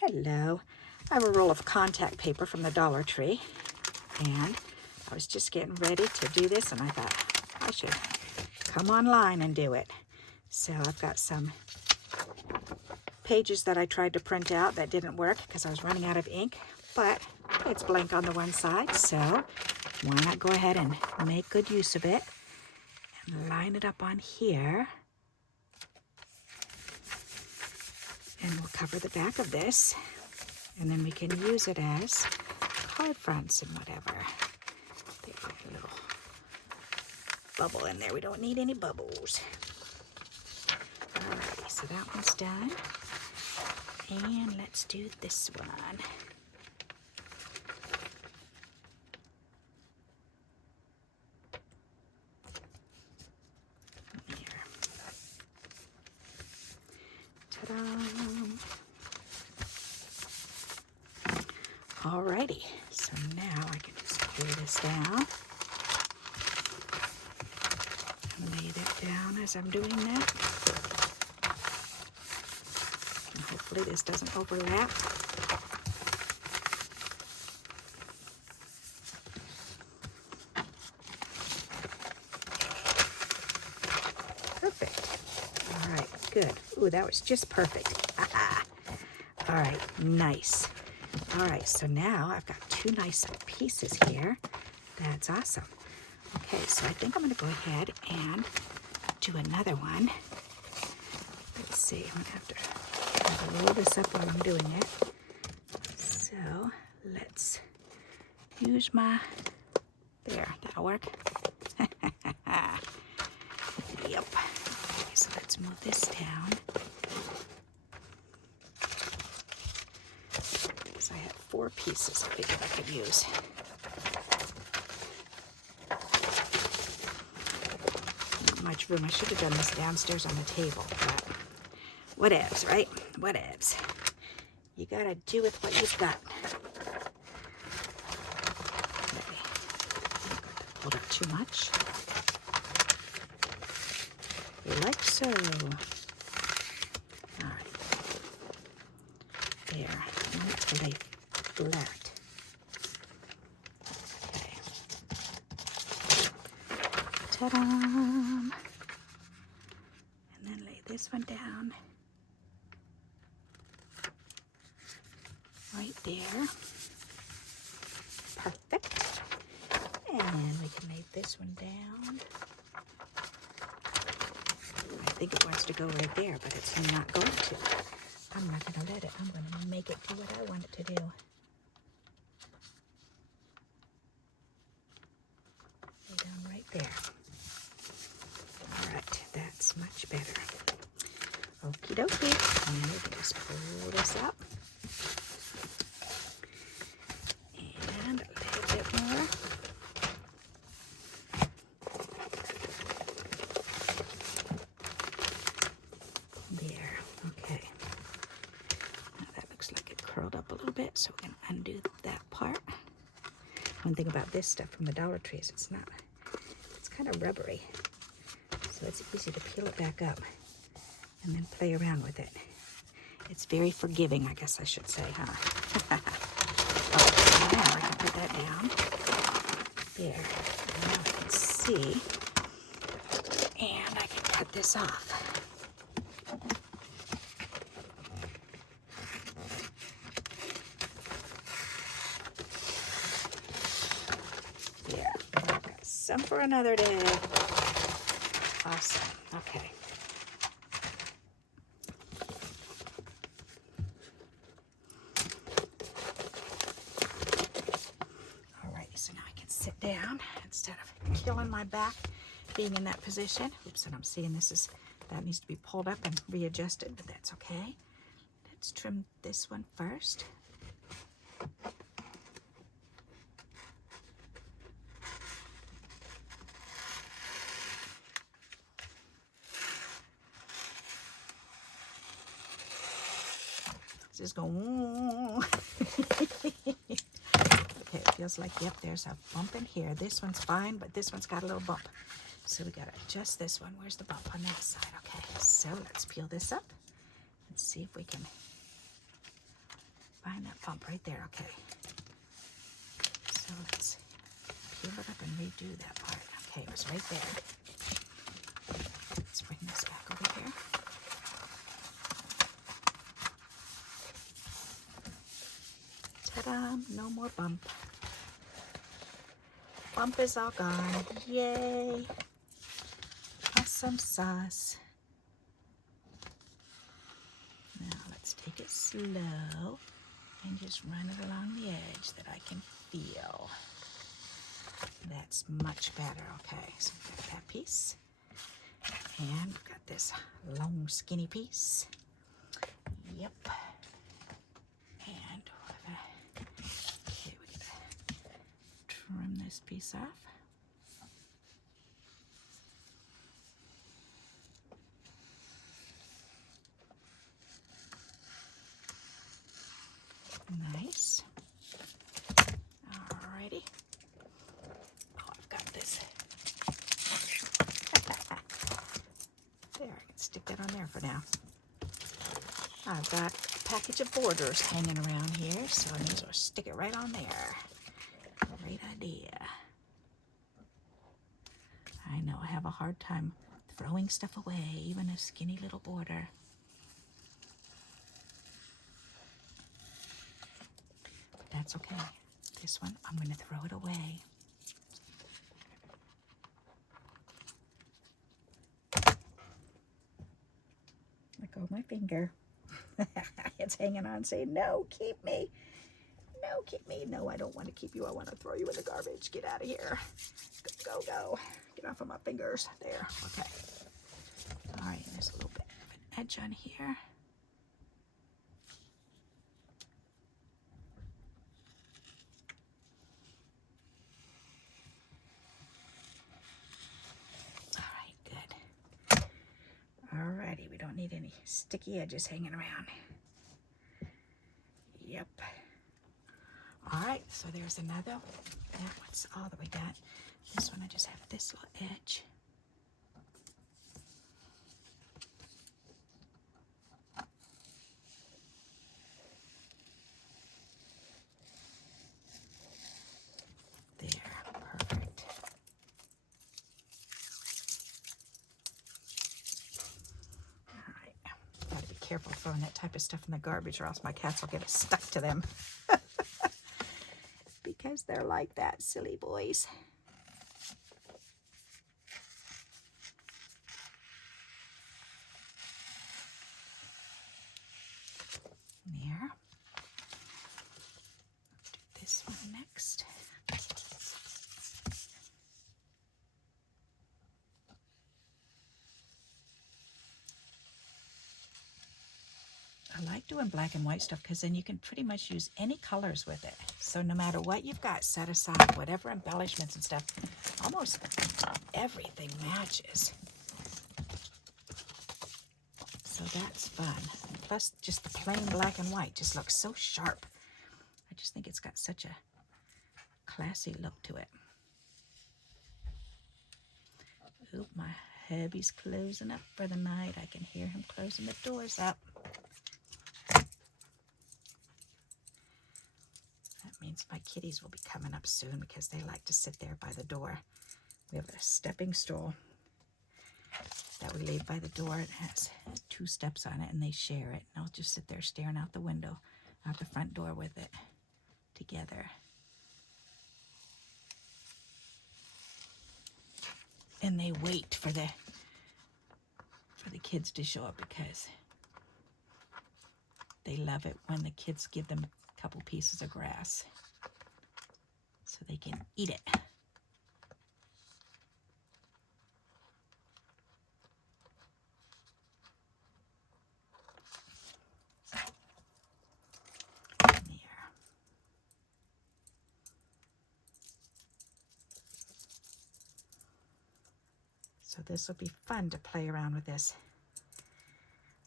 Hello. I have a roll of contact paper from the Dollar Tree, and I was just getting ready to do this, and I thought I should come online and do it. So I've got some pages that I tried to print out that didn't work because I was running out of ink, but it's blank on the one side, so why not go ahead and make good use of it and line it up on here. And we'll cover the back of this, and then we can use it as card fronts and whatever. There's a little bubble in there. We don't need any bubbles. Alrighty, so that one's done. And let's do this one. There. Ta-da! Alrighty, so now I can just pull this down and lay that down as I'm doing that. And hopefully this doesn't overlap. Perfect. Alright, good. Ooh, that was just perfect. Alright, nice. Alright, so now I've got two nice pieces here. That's awesome. Okay, so I think I'm going to go ahead and do another one. Let's see, I'm going to have to roll this up while I'm doing it. So let's use my, there, that'll work. Yep. Okay, so let's move this down. I had 4 pieces I figured I could use. Not much room. I should have done this downstairs on the table, but whatevs, right? Whatevs. You gotta do with what you've got. Okay. Pulled out too much. Like so. Alright. There. I want to lay flat. Okay. Ta-da! And then lay this one down. Right there. Perfect. And we can lay this one down. I think it wants to go right there, but it's not going to. I'm not going to let it. I'm going to make it do what I want it to do. Lay down right there. All right, that's much better. Okie dokie. And we can just pull this up. And a little bit more. There. Okay. Curled up a little bit, so we can undo that part. One thing about this stuff from the Dollar Tree is it's kind of rubbery, so it's easy to peel it back up and then play around with it. It's very forgiving, I guess I should say, huh? Oh, now I can put that down. There. Now I can see, and I can cut this off. Some for another day. Awesome. Okay. Alrighty, so now I can sit down instead of killing my back being in that position. Oops, and I'm seeing that needs to be pulled up and readjusted, but that's okay. Let's trim this one first. Just go. Okay, it feels like, yep, there's a bump in here. This one's fine, but this one's got a little bump. So we gotta adjust this one. Where's the bump on that side? Okay, so let's peel this up and see if we can Find that bump right there. Okay. So let's peel it up and redo that part. Okay, it was right there. Let's bring this back over here. Ta-da! No more bump. Bump is all gone. Yay! Awesome sauce. Now let's take it slow and just run it along the edge that I can feel. That's much better. Okay, so we've got that piece. And we've got this long skinny piece. Yep. And okay, we're gonna trim this piece off. Nice. Alrighty. Oh, I've got this. There, I can stick that on there for now. I've got a package of borders hanging around here, so I may as well stick it right on there. Great idea. I know I have a hard time throwing stuff away, even a skinny little border. But that's okay. This one, I'm going to throw it away. Let go of my finger. It's hanging on saying, no, keep me. No, keep me. No, I don't want to keep you. I want to throw you in the garbage. Get out of here. Go, go, go. Get off of my fingers. There. Okay. All right. There's a little bit of an edge on here. All right. Good. All righty. We don't need any sticky edges hanging around. Yep. All right, so there's another. That one's all that we got. This one, I just have this little edge. There, perfect. All right, gotta be careful throwing that type of stuff in the garbage or else my cats will get it stuck to them. Because they're like that, silly boys. There. Do this one next. I like doing black and white stuff because then you can pretty much use any colors with it. So no matter what you've got set aside, whatever embellishments and stuff, almost everything matches. So that's fun. And plus, just the plain black and white just looks so sharp. I just think it's got such a classy look to it. Oop, my hubby's closing up for the night. I can hear him closing the doors up. Means my kitties will be coming up soon because they like to sit there by the door. We have a stepping stool that we leave by the door. It has 2 steps on it and they share it. And I'll just sit there staring out the window, out the front door with it together. And they wait for the kids to show up because they love it when the kids give them a couple pieces of grass so they can eat it. There. So this will be fun to play around with this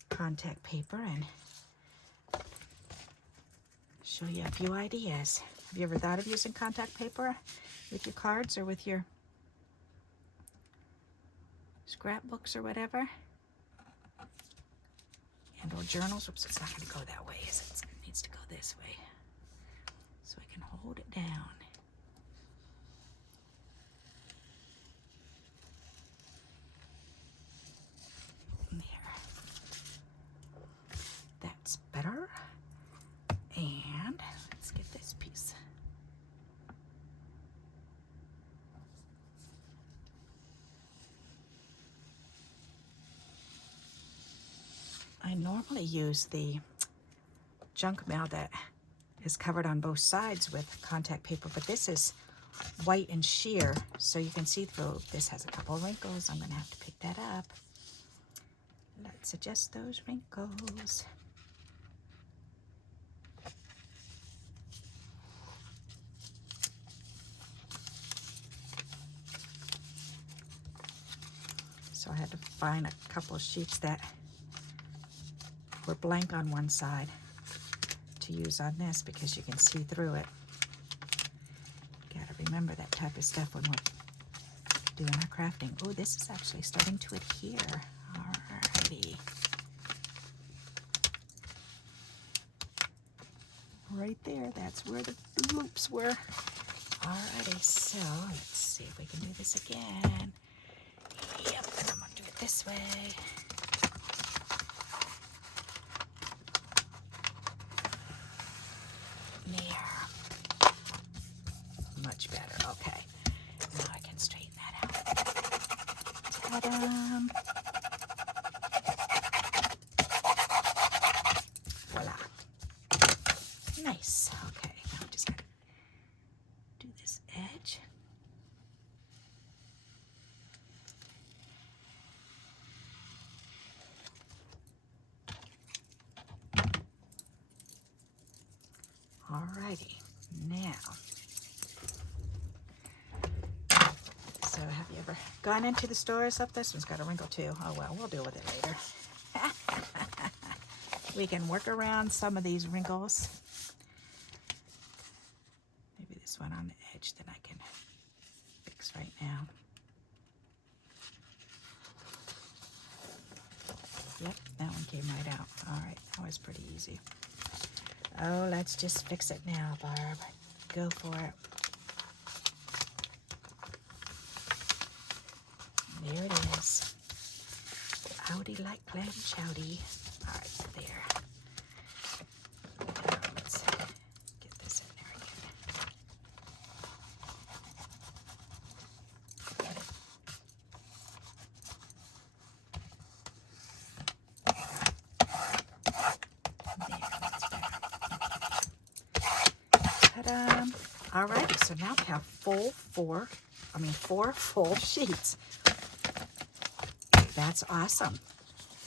contact paper and show you a few ideas. Have you ever thought of using contact paper with your cards or with your scrapbooks or whatever? And or journals? Oops, it's not going to go that way. It needs needs to go this way so I can hold it down. There. That's better. And let's get this piece. I normally use the junk mail that is covered on both sides with contact paper, but this is white and sheer, so you can see through. This has a couple of wrinkles. I'm going to have to pick that up. Let's adjust those wrinkles. So I had to find a couple of sheets that were blank on one side to use on this because you can see through it. Gotta remember that type of stuff when we're doing our crafting. Oh, this is actually starting to adhere. Alrighty. Right there, that's where the loops were. Alrighty, so let's see if we can do this again. Yep, and I'm gonna do it this way. There. Much better. Okay. Now I can straighten that out. Ta-da! Voila. Nice. Okay. Now we just gotta do this edge. Alrighty, now, so have you ever gone into the stores? Up, this one's got a wrinkle too. Oh well, we'll deal with it later. We can work around some of these wrinkles. Maybe this one on the edge that I can fix right now. Yep, that one came right out. Alright, that was pretty easy. Oh, let's just fix it now, Barb. Go for it. There it is. Howdy like clam chowdy. All right, there. Now let's get this in there again. Ta-da! All right, so now we have four full sheets. That's awesome.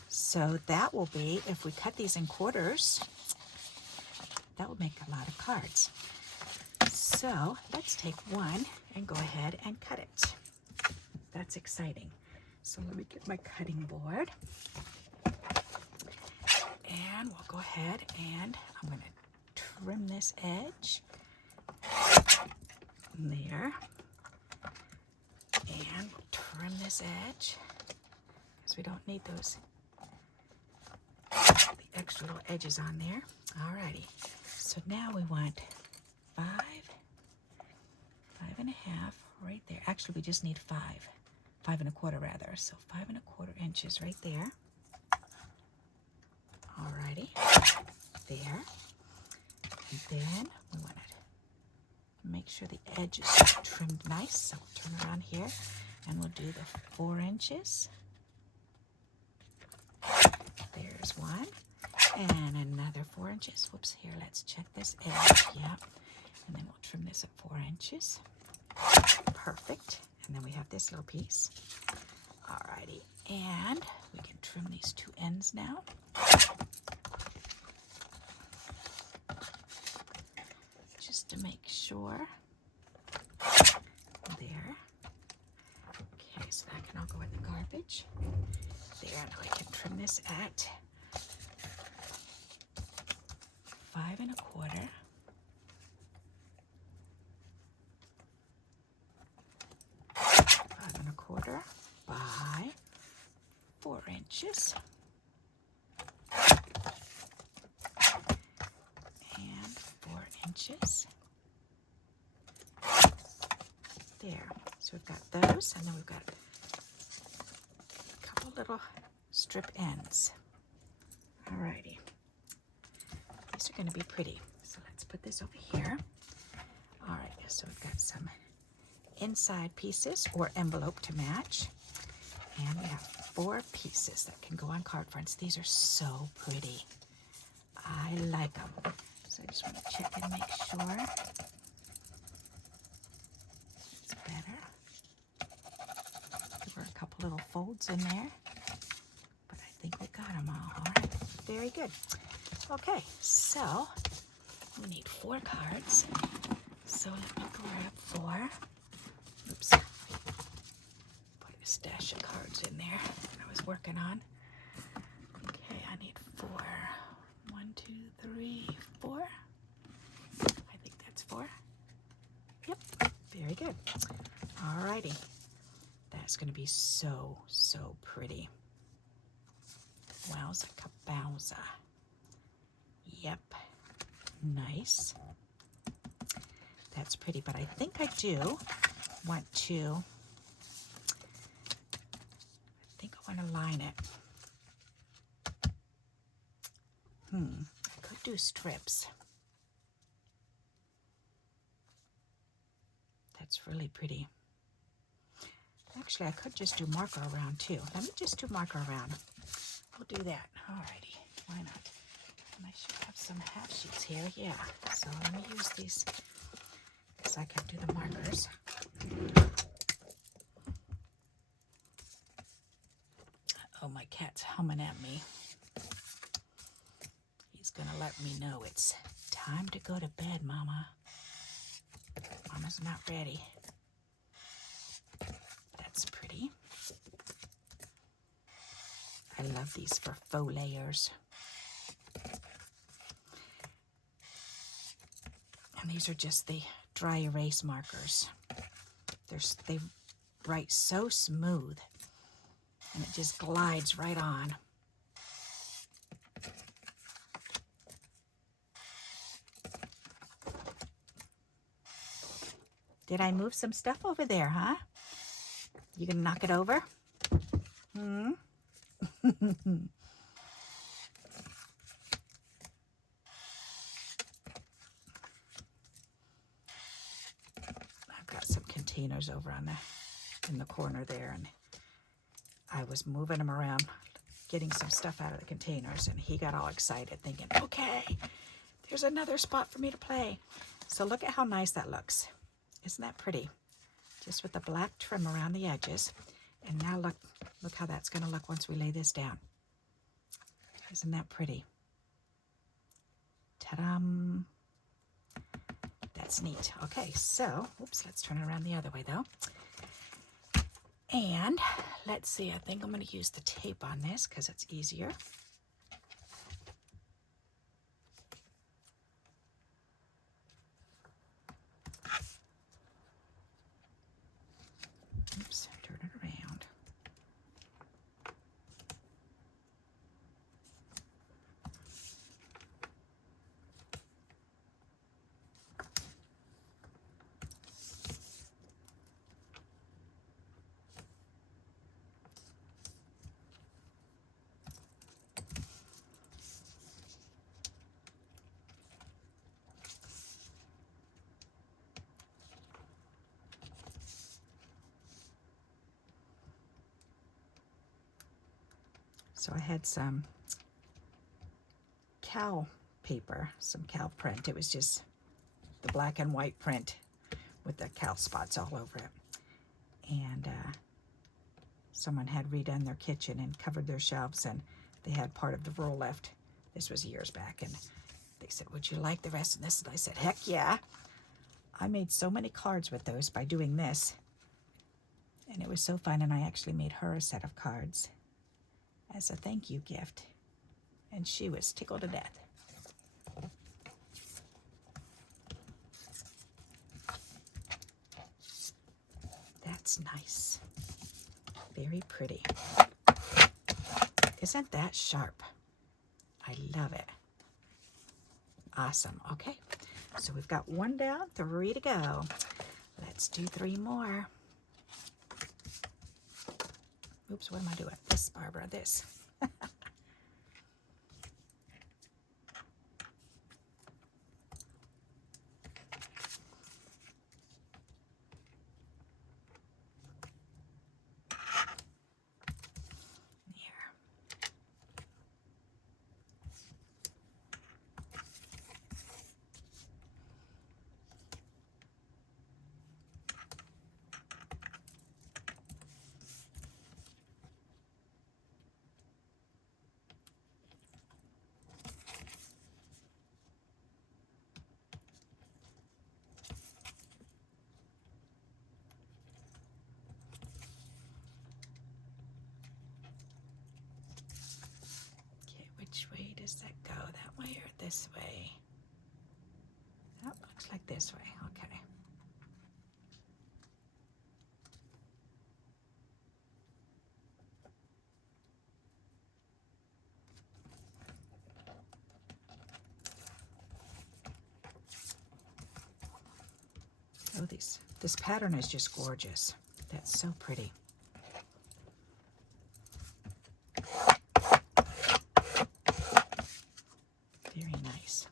So that will be, if we cut these in quarters, that will make a lot of cards. So let's take one and go ahead and cut it. That's exciting. So let me get my cutting board. And we'll go ahead and I'm going to trim this edge. There. And we'll trim this edge because we don't need those the extra little edges on there. Alrighty. So now we want 5.5 right there. Actually, we just need 5.25 rather. So 5.25 inches right there. Alrighty. There. And then we want to make sure the edge is trimmed nice. So we'll turn around here and we'll do the 4 inches. There's one. And another 4 inches. Whoops, here, let's check this edge. Yep. And then we'll trim this at 4 inches. Perfect. And then we have this little piece. Alrighty. And we can trim these 2 ends now. Just to make sure. There. Okay, so that can all go in the garbage. There, now I can trim this at 5.25. 5.25 by 4 inches. inches. There. So we've got those, and then we've got a couple little strip ends. Alrighty. These are going to be pretty. So let's put this over here. Alright, so we've got some inside pieces or envelope to match. And we have 4 pieces that can go on card fronts. These are so pretty. I like them. So I just want to check and make sure it's better. There were a couple little folds in there, but I think we got them all. All right, very good. Okay, so we need 4 cards. So let me grab 4. Oops. Put a stash of cards in there that I was working on. Okay, I need 4. 1, 2, 3, 4. I think that's 4. Yep, very good. Alrighty. That's going to be so, so pretty. Wowza kabowza. Yep. Nice. That's pretty, but I think I do want to, line it. I could do strips. That's really pretty. Actually, I could just do marker around too. Let me just do marker around. We'll do that. Alrighty, why not? And I should have some half sheets here. Yeah, so let me use these because I can do the markers. Oh, my cat's humming at me. He's gonna let me know it's time to go to bed, Mama. Mama's not ready. That's pretty. I love these for faux layers. And these are just the dry erase markers. They write so smooth, and it just glides right on. Did I move some stuff over there, huh? You gonna knock it over? I've got some containers over in the corner there, and I was moving them around, getting some stuff out of the containers, and he got all excited, thinking, okay, there's another spot for me to play. So look at how nice that looks. Isn't that pretty? Just with the black trim around the edges. And now look how that's going to look once we lay this down. Isn't that pretty? Ta-dam! That's neat. Okay, so, oops, let's turn it around the other way, though. And let's see, I think I'm going to use the tape on this because it's easier. Oops, turn it around. So I had some cow paper, some cow print. It was just the black and white print with the cow spots all over it. And someone had redone their kitchen and covered their shelves, and they had part of the roll left. This was years back, and they said, would you like the rest of this? And I said, heck yeah. I made so many cards with those by doing this. And it was so fun, and I actually made her a set of cards as a thank you gift. And she was tickled to death. That's nice. Very pretty. Isn't that sharp? I love it. Awesome. Okay. So we've got 1 down, 3 to go. Let's do 3 more. Oops, what am I doing? This, Barbara, this. Which way does that go? That way or this way? That looks like this way. Okay. Oh, this pattern is just gorgeous. That's so pretty. Very nice.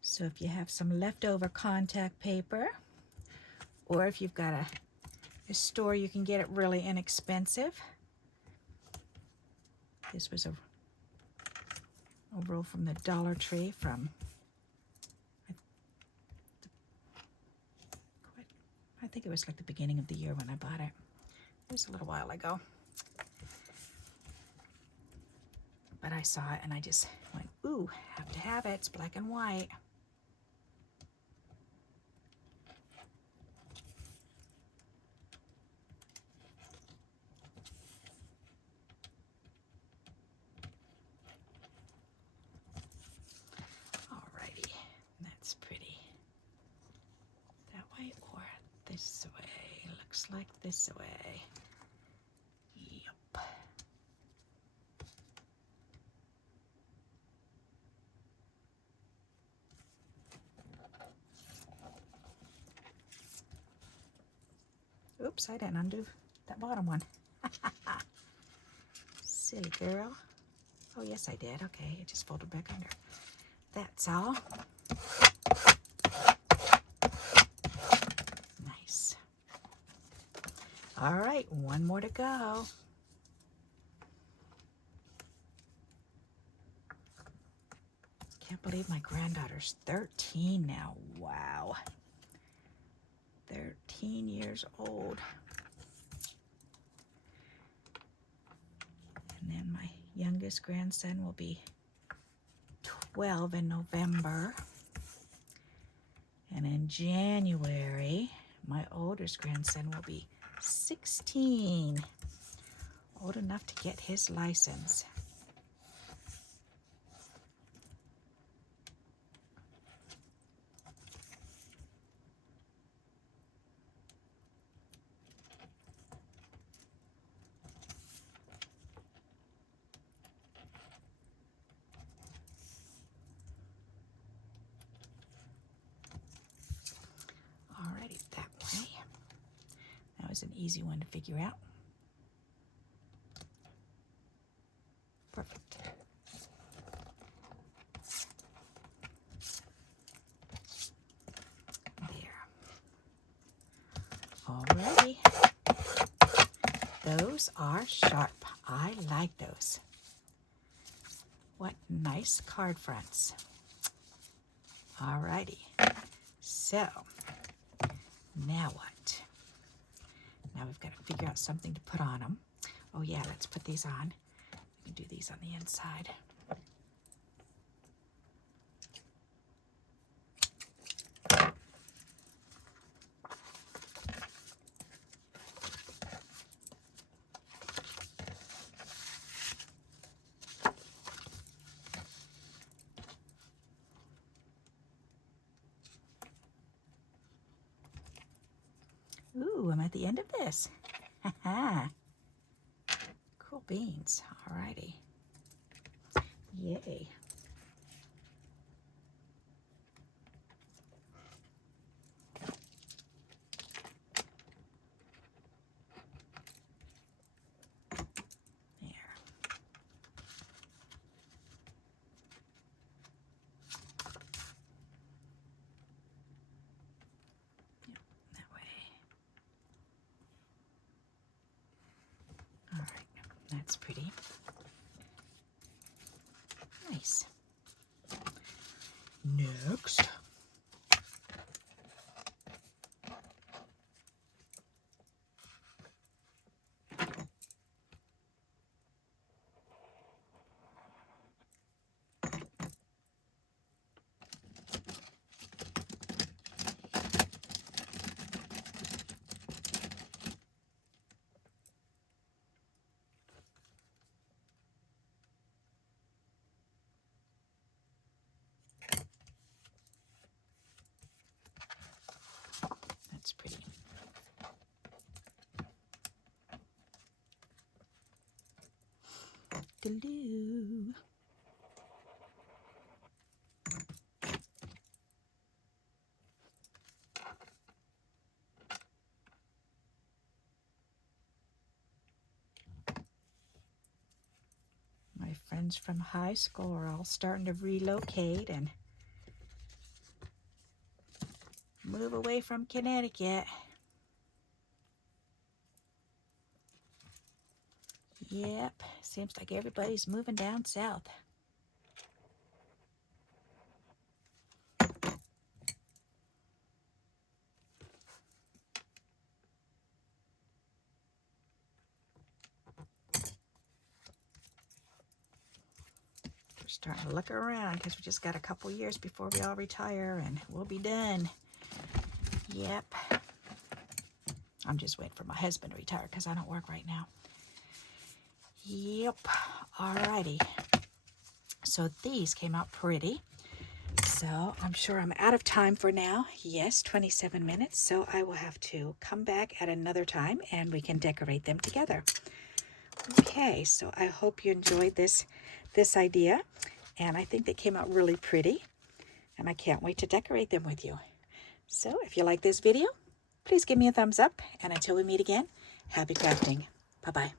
So if you have some leftover contact paper, or if you've got a store you can get it really inexpensive. This was a roll from the Dollar Tree from, I think it was like the beginning of the year when I bought it. It was a little while ago. But I saw it and I just went, ooh, have to have it. It's black and white. Alrighty, that's pretty. That way or this way? Looks like this way. Yep. Oops, I didn't undo that bottom one. Silly girl. Oh, yes, I did. Okay, it just folded back under. That's all. Nice. All right, 1 more to go. Can't believe my granddaughter's 13 now. Wow. 13 years old. And then my youngest grandson will be 12 in November. And in January, my oldest grandson will be 16. Old enough to get his license. Alrighty, that way. That was an easy one to figure out. Perfect. There. Alrighty. Those are sharp. I like those. What nice card fronts. Alrighty. So, now what? Now we've got to figure out something to put on them. Oh yeah, let's put these on. We can do these on the inside. Ooh, I'm at the end of this. Cool beans. Alrighty. Yay. All right, that's pretty. Nice. Next. That's pretty. Glue. My friends from high school are all starting to relocate and move away from Connecticut. Yep, seems like everybody's moving down south. We're starting to look around because we just got a couple years before we all retire and we'll be done. Yep. I'm just waiting for my husband to retire because I don't work right now. Yep. Alrighty. So these came out pretty. So I'm sure I'm out of time for now. Yes, 27 minutes. So I will have to come back at another time and we can decorate them together. Okay, so I hope you enjoyed this idea. And I think they came out really pretty. And I can't wait to decorate them with you. So if you like this video, please give me a thumbs up. And until we meet again, happy crafting. Bye-bye.